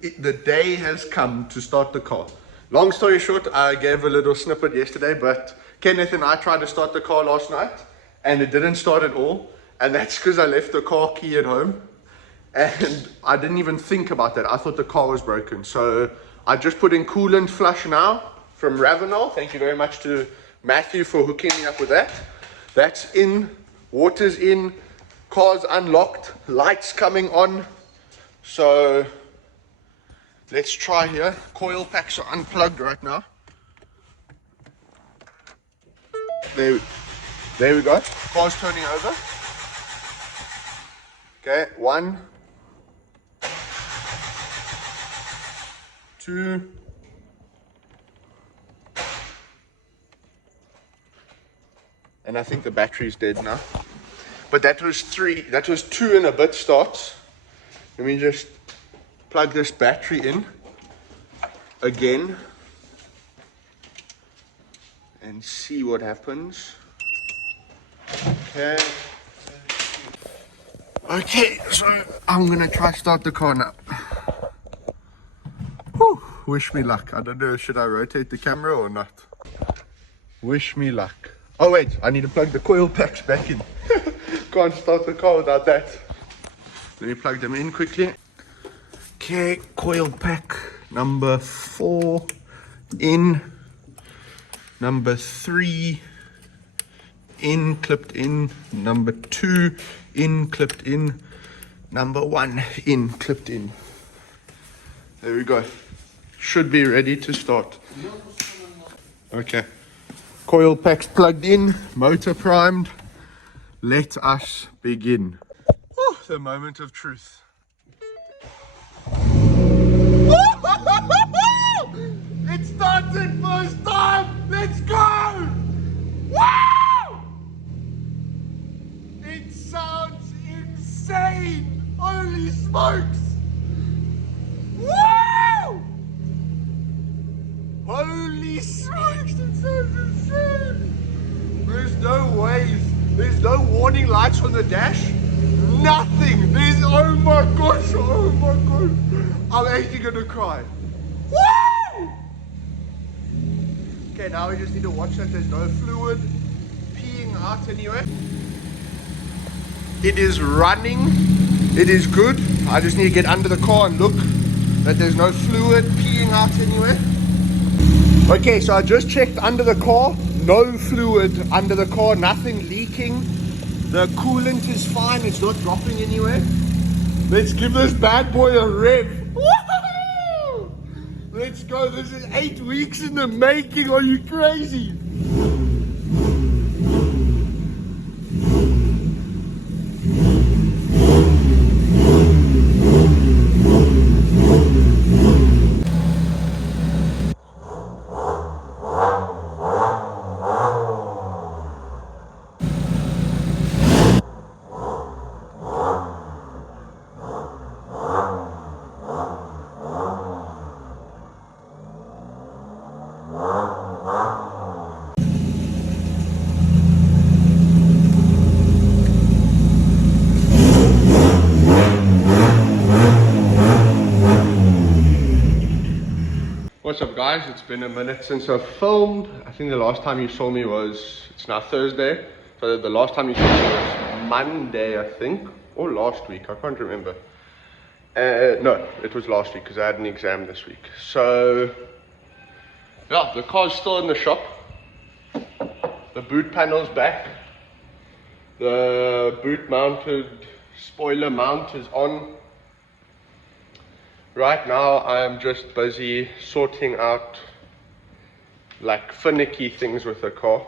the day has come to start the car. Long story short, I gave a little snippet yesterday, but Kenneth and I tried to start the car last night and it didn't start at all. And that's because I left the car key at home and I didn't even think about that. I thought the car was broken. So I just put in coolant flush now from Ravenel. Thank you very much to Matthew for hooking me up with that. That's in, water's in, car's unlocked, lights coming on. So let's try here. Coil packs are unplugged right now. There we go. Car's turning over. Okay, 1, 2, and I think the battery's dead now. But that was 2 and a bit starts. Let me just plug this battery in again and see what happens. Okay, so I'm gonna try start the car now. Whew, wish me luck. I don't know, should I rotate the camera or not? Wish me luck. Oh wait, I need to plug the coil packs back in. Can't start the car without that. Let me plug them in quickly. Okay, coil pack number 4 in, number 3 in, clipped in, number 2 in, clipped in, number 1 in, clipped in. There we go. Should be ready to start. Okay. Coil packs plugged in, motor primed. Let us begin. Oh, the moment of truth. It started first time! Let's go! Wow! It sounds insane! Holy smokes! Wow! Holy smokes, it sounds insane! There's no ways. There's no warning lights on the dash. Nothing. There's, oh my gosh, oh my gosh. I'm actually gonna cry. Woo! Okay, now we just need to watch that there's no fluid peeing out anywhere. It is running. It is good. I just need to get under the car and look that there's no fluid peeing out anywhere. Okay, so I just checked under the car. No fluid under the car, nothing leaking. The coolant is fine, it's not dropping anywhere. Let's give this bad boy a rev. Woo! Let's go, this is 8 weeks in the making, are you crazy? What's up guys, it's been a minute since I've filmed. I think the last time you saw me was, it's now Thursday, so the last time you saw me was Monday I think, or last week, I can't remember. No, it was last week because I had an exam this week. So yeah, the car's still in the shop. The boot panel's back. The boot mounted spoiler mount is on. Right now I'm just busy sorting out like finicky things with the car,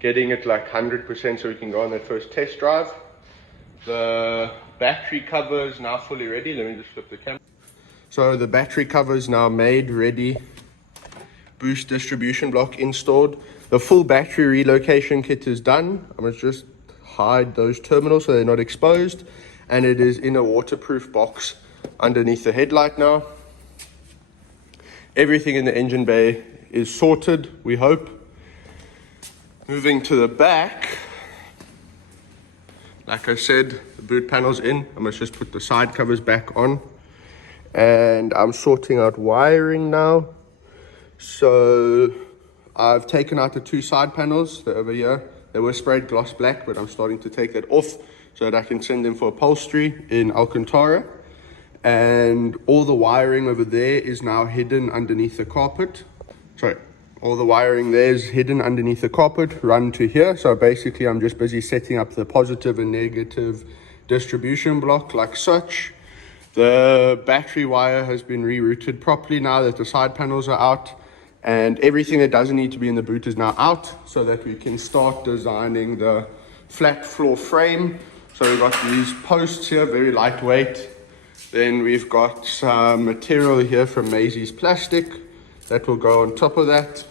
getting it like 100% so we can go on that first test drive. The battery cover is now fully ready. Let me just flip the camera. So the battery cover is now made, ready. Boost distribution block installed. The full battery relocation kit is done. I'm going to just hide those terminals so they're not exposed, and it is in a waterproof box underneath the headlight now. Everything in the engine bay is sorted, we hope. Moving to the back, like I said, the boot panel's in. I must just put the side covers back on. and I'm sorting out wiring now. So I've taken out the two side panels. They're over here. They were sprayed gloss black, but I'm starting to take that off so that I can send them for upholstery in Alcantara. And all the wiring over there is now hidden underneath the carpet. Sorry, all the wiring there is hidden underneath the carpet, run to here. So basically I'm just busy setting up the positive and negative distribution block like such. The battery wire has been rerouted properly now that the side panels are out, and everything that doesn't need to be in the boot is now out so that we can start designing the flat floor frame. So we've got these posts here, very lightweight. Then we've got some material here from Maisie's plastic that will go on top of that.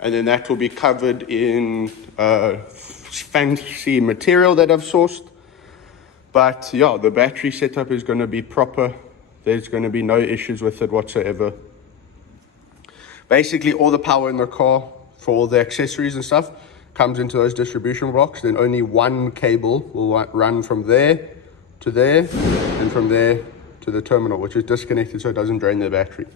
And then that will be covered in fancy material that I've sourced. But yeah, the battery setup is going to be proper. There's going to be no issues with it whatsoever. Basically, all the power in the car for all the accessories and stuff comes into those distribution blocks. Then only one cable will run from there to there, and from there to the terminal, which is disconnected so it doesn't drain the battery.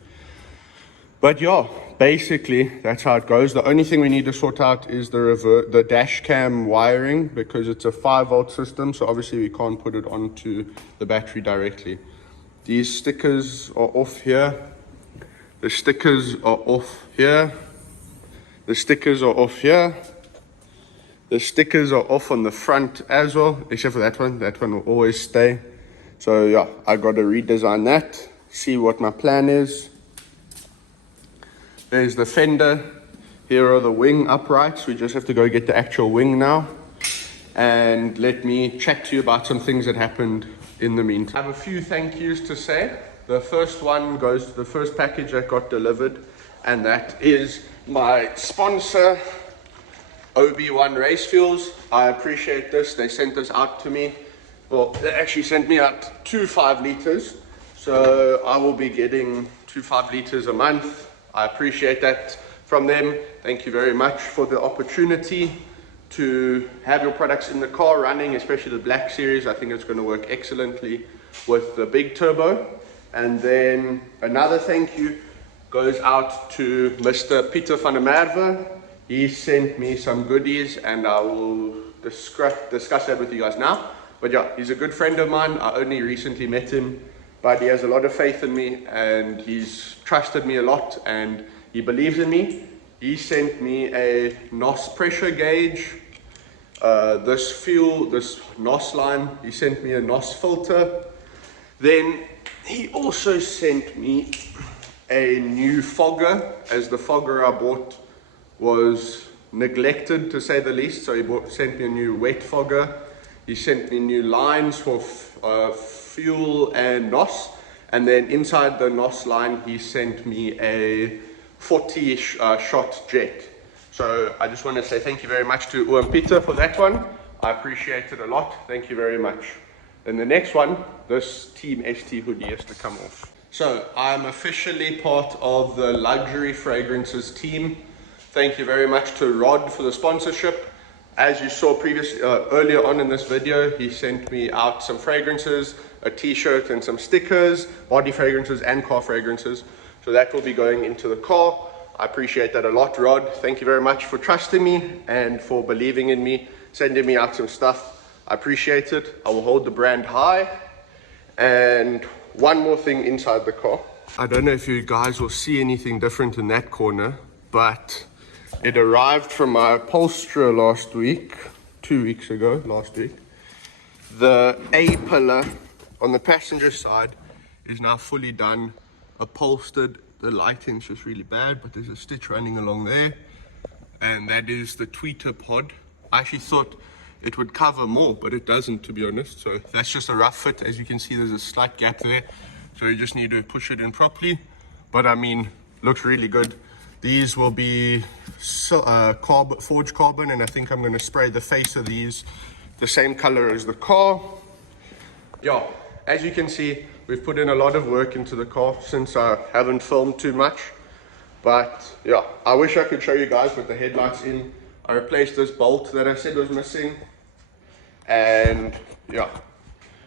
But yeah, basically that's how it goes. The only thing we need to sort out is the dash cam wiring, because it's a 5-volt system, so obviously we can't put it onto the battery directly. These stickers are off here. The stickers are off here. The stickers are off here. The stickers are off on the front as well, except for that one. That one will always stay. So yeah, I got to redesign that, see what my plan is. There's the fender. Here are the wing uprights. We just have to go get the actual wing now. And let me chat to you about some things that happened in the meantime. I have a few thank yous to say. The first one goes to the first package that got delivered, and that is my sponsor, OB1 Race Fuels. I appreciate this. They sent this out to me. Well, they actually sent me out 2 5 liters. So I will be getting 2 5 liters a month. I appreciate that from them. Thank you very much for the opportunity to have your products in the car running, especially the Black Series. I think it's going to work excellently with the big turbo. And then another thank you goes out to Mr. Pieter van der Merwe. He sent me some goodies, and I will discuss that with you guys now. But yeah, he's a good friend of mine. I only recently met him, but he has a lot of faith in me, and he's trusted me a lot, and he believes in me. He sent me a NOS pressure gauge, this NOS line. He sent me a NOS filter. Then he also sent me a new fogger, as the fogger I bought was neglected, to say the least. So he sent me a new wet fogger. He sent me new lines for fuel and NOS. And then inside the NOS line, he sent me a 40 shot jet. So I just want to say thank you very much to Pieter for that one. I appreciate it a lot. Thank you very much. Then the next one, this Team ST hoodie has to come off. So I'm officially part of the luxury fragrances team. Thank you very much to Rod for the sponsorship. As you saw earlier on in this video, he sent me out some fragrances, a t-shirt and some stickers, body fragrances and car fragrances. So that will be going into the car. I appreciate that a lot, Rod. Thank you very much for trusting me and for believing in me, sending me out some stuff. I appreciate it. I will hold the brand high. And one more thing inside the car. I don't know if you guys will see anything different in that corner, but it arrived from my upholsterer last week, 2 weeks ago, last week. The A-pillar on the passenger side is now fully done, upholstered. The lighting's just really bad, but there's a stitch running along there. And that is the tweeter pod. I actually thought it would cover more, but it doesn't, to be honest. So that's just a rough fit. As you can see, there's a slight gap there. So you just need to push it in properly. But I mean, looks really good. These will be forged carbon, and I think I'm going to spray the face of these the same color as the car. Yeah, as you can see, we've put in a lot of work into the car since I haven't filmed too much. But yeah, I wish I could show you guys with the headlights in. I replaced this bolt that I said was missing. And yeah,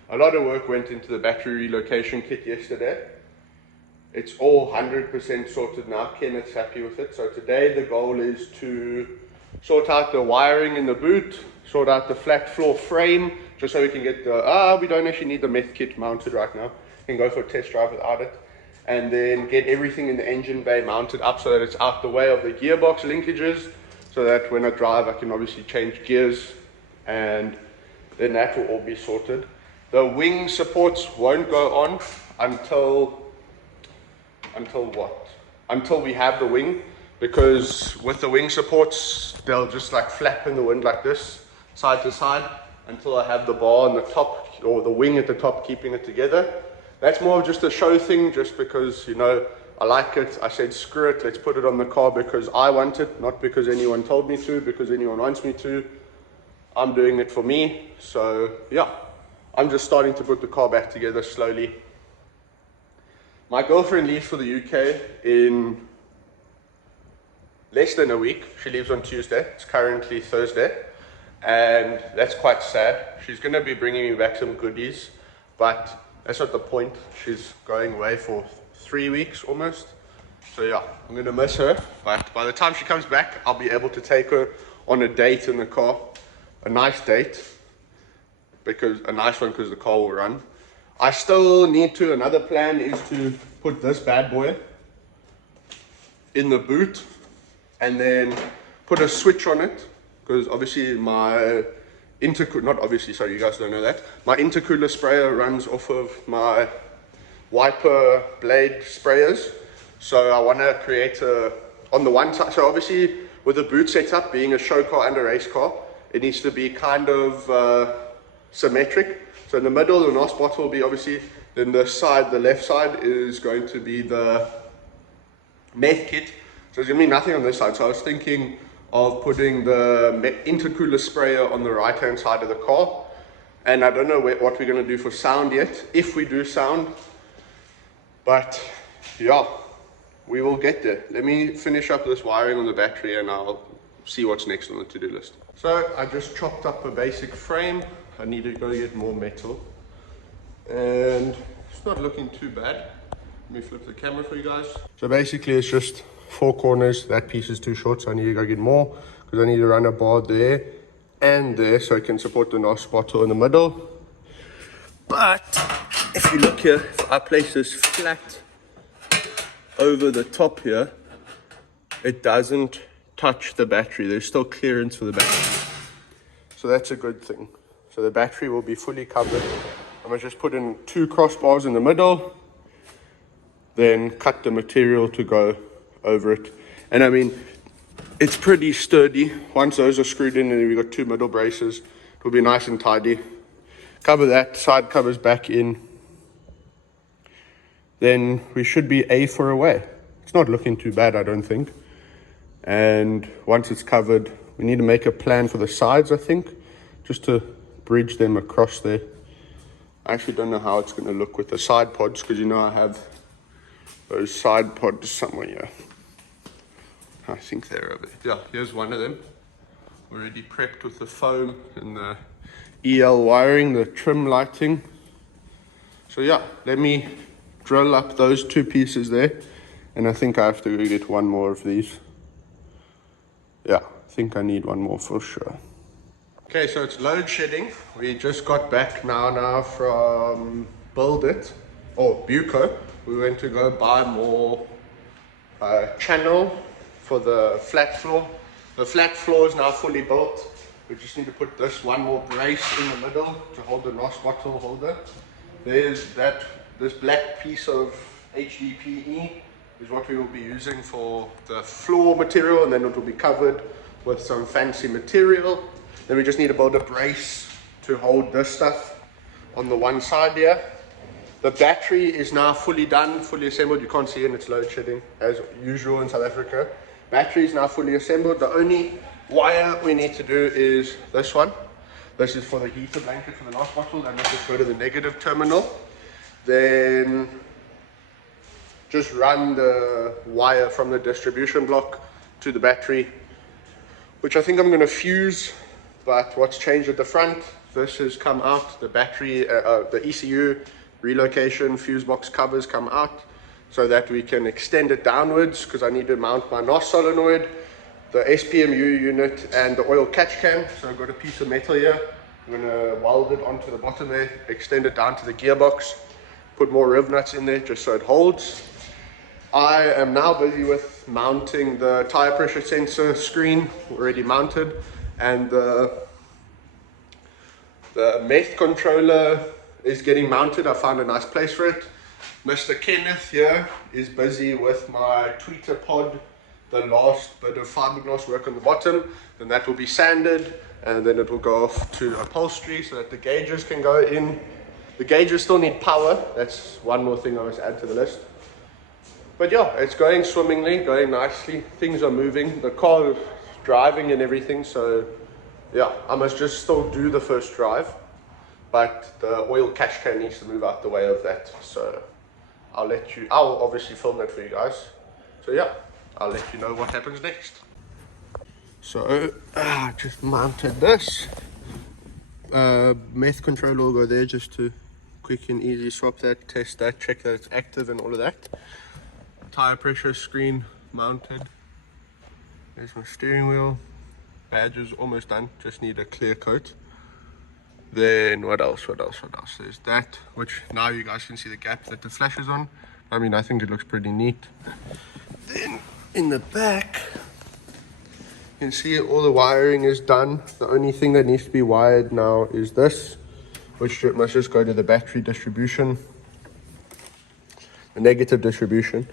a lot of work went into the battery relocation kit yesterday. it's all 100% sorted now. Kenneth's happy with it. So today the goal is to sort out the wiring in the boot, sort out the flat floor frame, just so we can get the, we don't actually need the meth kit mounted right now. We can go for a test drive without it. And then get everything in the engine bay mounted up so that it's out the way of the gearbox linkages, so that when I drive I can obviously change gears, and then that will all be sorted. The wing supports won't go on until what? Until we have the wing, because with the wing supports they'll just like flap in the wind like this, side to side, until I have the bar on the top, or the wing at the top, keeping it together. That's more of just a show thing, just because, you know, I like it. I said screw it, let's put it on the car because I want it, not because anyone told me to, because anyone wants me to. I'm doing it for me. So yeah, I'm just starting to put the car back together slowly. My girlfriend leaves for the UK in less than a week. She leaves on Tuesday. It's currently Thursday, and that's quite sad. She's going to be bringing me back some goodies, but that's not the point. She's going away for 3 weeks almost. So yeah, I'm going to miss her, but by the time she comes back, I'll be able to take her on a date in the car. A nice date, because a nice one, because the car will run. I still need to, another plan is to put this bad boy in the boot and then put a switch on it, because obviously my not obviously, sorry, you guys don't know that. My intercooler sprayer runs off of my wiper blade sprayers. So I want to create on the one side, so obviously with the boot setup being a show car and a race car, it needs to be kind of symmetric. So in the middle, the NOS bottle will be obviously, then the side, the left side is going to be the meth kit. So there's going to be nothing on this side. So I was thinking of putting the intercooler sprayer on the right hand side of the car. And I don't know what we're going to do for sound yet, if we do sound. But yeah, we will get there. Let me finish up this wiring on the battery and I'll see what's next on the to-do list. So I just chopped up a basic frame. I need to go get more metal, and it's not looking too bad. Let me flip the camera for you guys. So basically it's just 4 corners. That piece is too short, so I need to go get more, because I need to run a bar there and there so I can support the NOS bottle in the middle. But if you look here, if I place this flat over the top here, it doesn't touch the battery. There's still clearance for the battery, so that's a good thing. So the battery will be fully covered. I'm going to just put in 2 crossbars in the middle, then cut the material to go over it. And I mean, it's pretty sturdy. Once those are screwed in, and we've got 2 middle braces, it will be nice and tidy. Cover that, side covers back in. Then we should be A4 away. It's not looking too bad, I don't think. And once it's covered, we need to make a plan for the sides, I think, just to bridge them across there. I actually don't know how it's going to look with the side pods, because you know I have those side pods somewhere here. I think they're over there. Yeah, here's one of them. Already prepped with the foam and the EL wiring, the trim lighting. So yeah, let me drill up those 2 pieces there, and I think I have to go get one more of these. Yeah, I think I need one more for sure. Okay, so it's load shedding. We just got back now from Build It, or Buco. We went to go buy more channel for the flat floor. The flat floor is now fully built. We just need to put this one more brace in the middle to hold the NOS bottle holder. There's this black piece of HDPE is what we will be using for the floor material, and then it will be covered with some fancy material. Then we just need to build a brace to hold this stuff on the one side here. The battery is now fully done, fully assembled. You can't see it, it's load shedding as usual in South Africa. Battery is now fully assembled. The only wire we need to do is this one. This is for the heater blanket for the NOS bottle, and let's just go to the negative terminal. Then just run the wire from the distribution block to the battery, which I think I'm going to fuse. But what's changed at the front, this has come out, the battery, the ECU relocation fuse box covers come out. so that we can extend it downwards, because I need to mount my NOS solenoid, the SPMU unit, and the oil catch can. So I've got a piece of metal here. I'm going to weld it onto the bottom there, extend it down to the gearbox, put more rev nuts in there just so it holds. I am now busy with mounting the tire pressure sensor screen, already mounted, and the meth controller is getting mounted. I found a nice place for it. Mr. Kenneth here is busy with my tweeter pod, the last bit of fiberglass work on the bottom. Then that will be sanded, and then it will go off to upholstery so that the gauges can go in. The gauges still need power. That's one more thing I must add to the list. But yeah, it's going swimmingly, going nicely. Things are moving. The car is driving and everything. So yeah, I must just still do the first drive. But the oil catch can needs to move out the way of that. So I'll obviously film that for you guys. So yeah, I'll let you know what happens next. So I just mounted this. Meth controller will go there just to quick and easy swap that, test that, check that it's active and all of that. Tire pressure screen mounted. There's my steering wheel. Badge is almost done, just need a clear coat. Then what else? There's that, which now you guys can see the gap that the flash is on. I mean, I think it looks pretty neat. Then in the back, you can see all the wiring is done. The only thing that needs to be wired now is this, which must just go to the battery distribution, the negative distribution.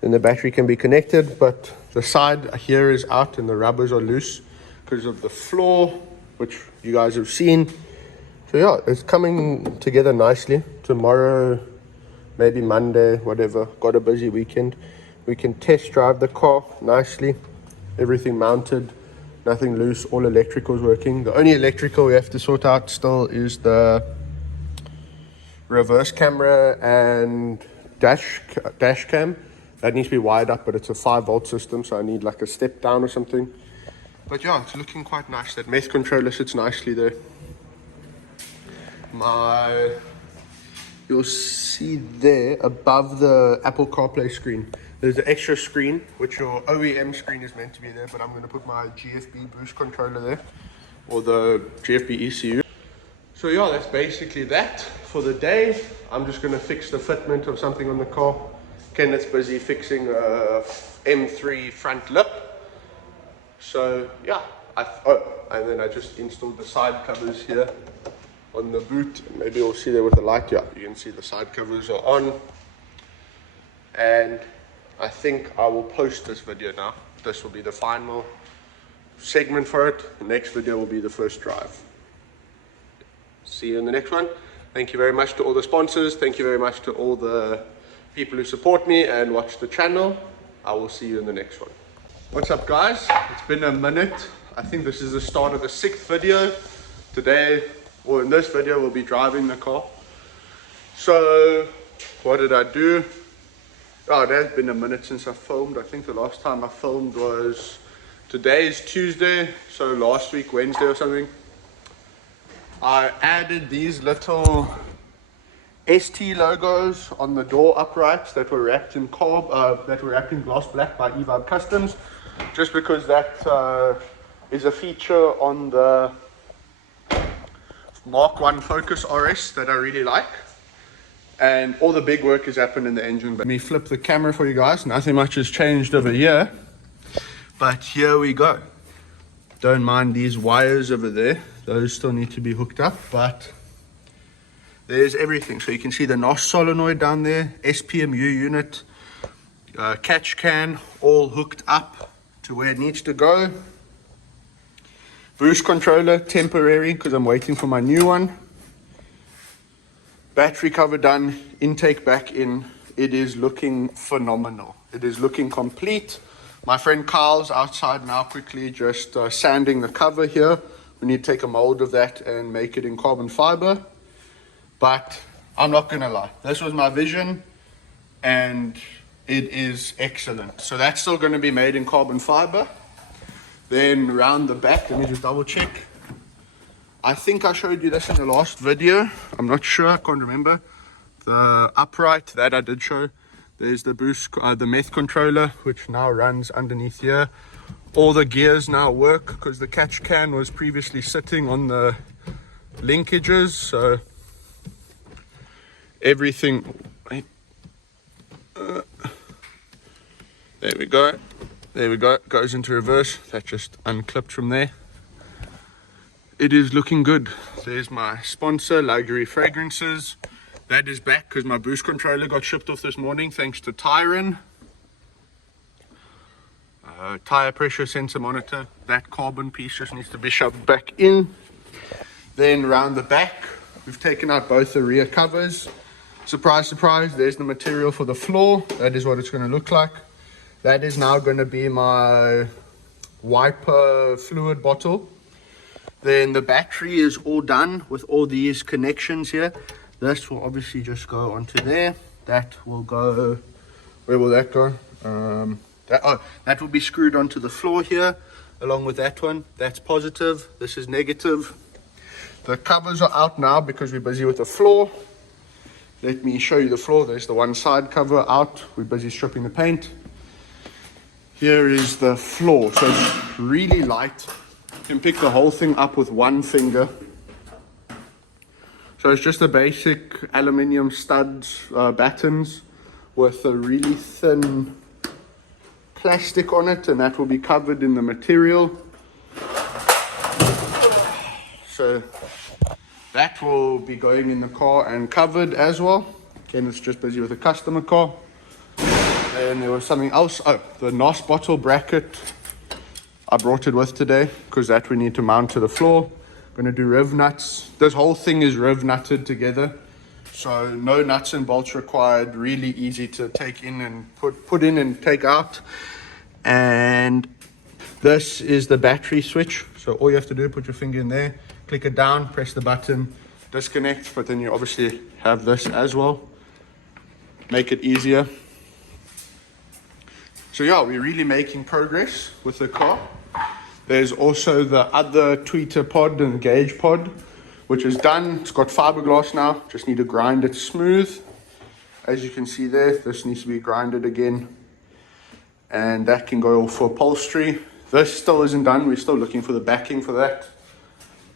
Then the battery can be connected, but the side here is out and the rubbers are loose because of the floor, which you guys have seen. So yeah, it's coming together nicely. Tomorrow, maybe Monday, whatever, got a busy weekend. We can test drive the car nicely. Everything mounted, nothing loose, all electricals working. The only electrical we have to sort out still is the reverse camera and dash cam. That needs to be wired up, but it's a 5-volt system, so I need like a step down or something. But yeah, it's looking quite nice. That meth controller sits nicely there. You'll see there above the Apple CarPlay screen, there's an extra screen, which your OEM screen is meant to be there, but I'm going to put my GFB boost controller there, or the GFB ECU. So yeah, that's basically that for the day. I'm just going to fix the fitment of something on the car. Kenneth's busy fixing a M3 front lip. So yeah, and then I just installed the side covers here on the boot. Maybe you'll see there with the light. Yeah, you can see the side covers are on. And I think I will post this video now. This will be the final segment for it. The next video will be the first drive. See you in the next one. Thank you very much to all the sponsors. Thank you very much to all the people who support me and watch the channel. I will see you in the next one. What's up, guys? It's been a minute. I think this is the start of the 6th video. Today, or in this video, we'll be driving the car. So what did I do? Oh, it has been a minute since I filmed. I think the last time I filmed was, today is Tuesday, so last week, Wednesday or something. I added these little ST logos on the door uprights that were wrapped in gloss black by eVibe Customs, just because that is a feature on the Mark 1 Focus RS that I really like. And all the big work has happened in the engine. But let me flip the camera for you guys. Nothing much has changed over here, but here we go. Don't mind these wires over there, those still need to be hooked up, but there's everything. So you can see the NOS solenoid down there, SPMU unit, catch can, all hooked up to where it needs to go. Boost controller, temporary, because I'm waiting for my new one. Battery cover done, intake back in. It is looking phenomenal. It is looking complete. My friend Carl's outside now, quickly just sanding the cover here. We need to take a mold of that and make it in carbon fiber. But I'm not gonna lie, this was my vision and it is excellent. So that's still gonna be made in carbon fiber. Then around the back, let me just double check. I think I showed you this in the last video. I'm not sure, I can't remember. The upright, that I did show. There's the boost, the meth controller, which now runs underneath here. All the gears now work because the catch can was previously sitting on the linkages, so everything, there we go, goes into reverse. That just unclipped from there. It is looking good. There's my sponsor, Luxury Fragrances. That is back because my boost controller got shipped off this morning thanks to Tyron. Tire pressure sensor monitor. That carbon piece just needs to be shoved back in. Then round the back, we've taken out both the rear covers. Surprise, surprise, there's the material for the floor. That is what it's going to look like. That is now going to be my wiper fluid bottle. Then the battery is all done with all these connections here. This will obviously just go onto there. That will go, where will that go? That will be screwed onto the floor here, along with that one. That's positive, this is negative. The covers are out now because we're busy with the floor. Let me show you the floor. There's the one side cover out. We're busy stripping the paint. Here is the floor. So it's really light. You can pick the whole thing up with one finger. So it's just the basic aluminium studs, battens with a really thin plastic on it, and that will be covered in the material. So that will be going in the car and covered as well. Again, it's just busy with a customer car. And there was something else. Oh, the NOS bottle bracket. I brought it with today because that we need to mount to the floor. Going to do riv nuts. This whole thing is riv nutted together. So no nuts and bolts required. Really easy to take in and put in and take out. And this is the battery switch. So all you have to do, put your finger in there, click it down, press the button, disconnect, but then you obviously have this as well. Make it easier. So yeah, we're really making progress with the car. There's also the other tweeter pod and gauge pod, which is done. It's got fiberglass now, just need to grind it smooth. As you can see there, this needs to be grinded again. And that can go for upholstery. This still isn't done, we're still looking for the backing for that.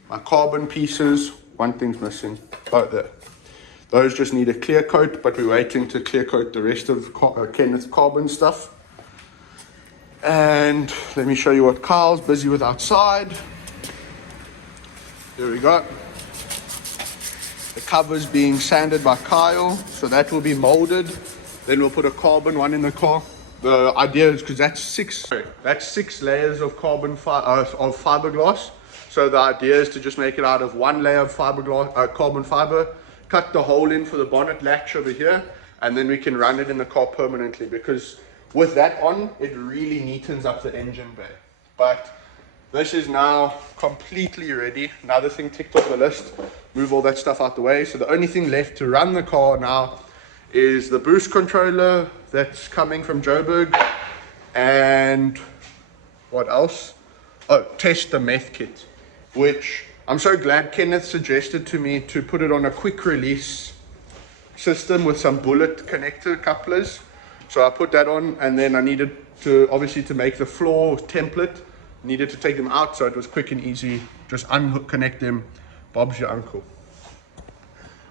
My carbon pieces, one thing's missing, right there. Those just need a clear coat, but we're waiting to clear coat the rest of Kenneth's carbon stuff. And let me show you what Kyle's busy with outside. There we go. The cover's being sanded by Kyle, so that will be molded. Then we'll put a carbon one in the car. The idea is because that's six layers of carbon of fiberglass. So the idea is to just make it out of one layer of fiberglass, carbon fiber, cut the hole in for the bonnet latch over here, and then we can run it in the car permanently, because with that on, it really neatens up the engine bay. But this is now completely ready. Another thing ticked off the list, move all that stuff out the way. So the only thing left to run the car now is the boost controller that's coming from Joburg, and what else? Oh, test the meth kit, which I'm so glad Kenneth suggested to me to put it on a quick release system with some bullet connector couplers. So I put that on, and then I needed to, obviously to make the floor template, needed to take them out, so it was quick and easy. Just connect them, Bob's your uncle.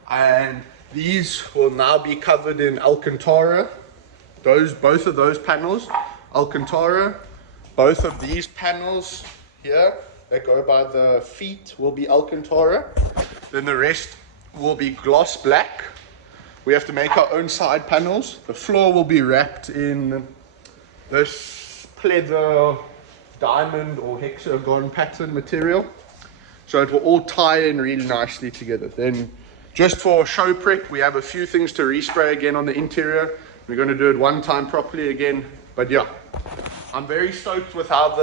And these will now be covered in Alcantara. Both of those panels, Alcantara. Both of these panels here that go by the feet will be Alcantara. Then the rest will be gloss black. We have to make our own side panels. The floor will be wrapped in this pleather diamond or hexagon pattern material. So it will all tie in really nicely together. Then just for show prep, we have a few things to respray again on the interior. We're going to do it one time properly again. But yeah, I'm very stoked with how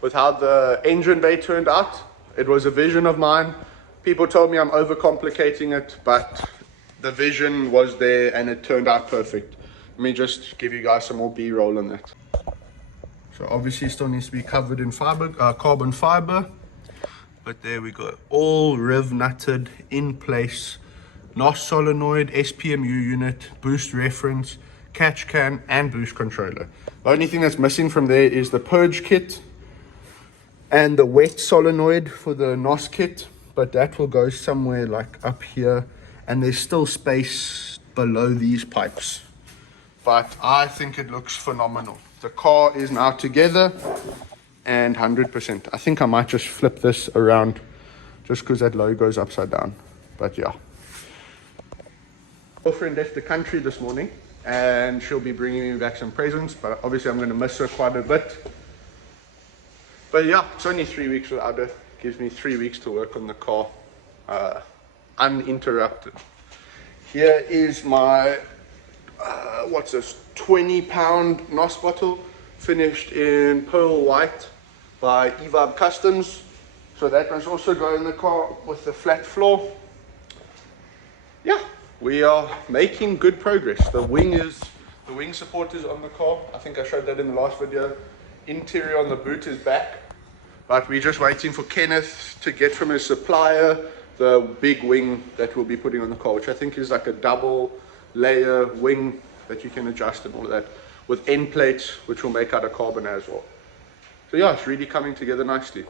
the engine bay turned out. It was a vision of mine. People told me I'm overcomplicating it, but the vision was there and it turned out perfect. Let me just give you guys some more B-roll on that. So obviously still needs to be covered in carbon fiber, but there we go. All riv nutted in place. NOS solenoid, SPMU unit, boost reference, catch can, and boost controller. The only thing that's missing from there is the purge kit and the wet solenoid for the NOS kit, but that will go somewhere like up here, and there's still space below these pipes. But I think it looks phenomenal. The car is now together and 100%. I think I might just flip this around just because that logo's upside down. But yeah. Girlfriend left the country this morning and she'll be bringing me back some presents, but obviously I'm going to miss her quite a bit. But yeah, it's only 3 weeks without her. Gives me 3 weeks to work on the car uninterrupted. Here is my what's this, 20-pound NOS bottle, finished in pearl white by Evab Customs. So that must also go in the car with the flat floor. Yeah, we are making good progress. The wing support is on the car. I think I showed that in the last video. Interior on the boot is back, but we're just waiting for Kenneth to get from his supplier the big wing that we'll be putting on the car, which I think is like a double layer wing that you can adjust and all of that, with end plates which will make out of carbon as well. So yeah, it's really coming together nicely.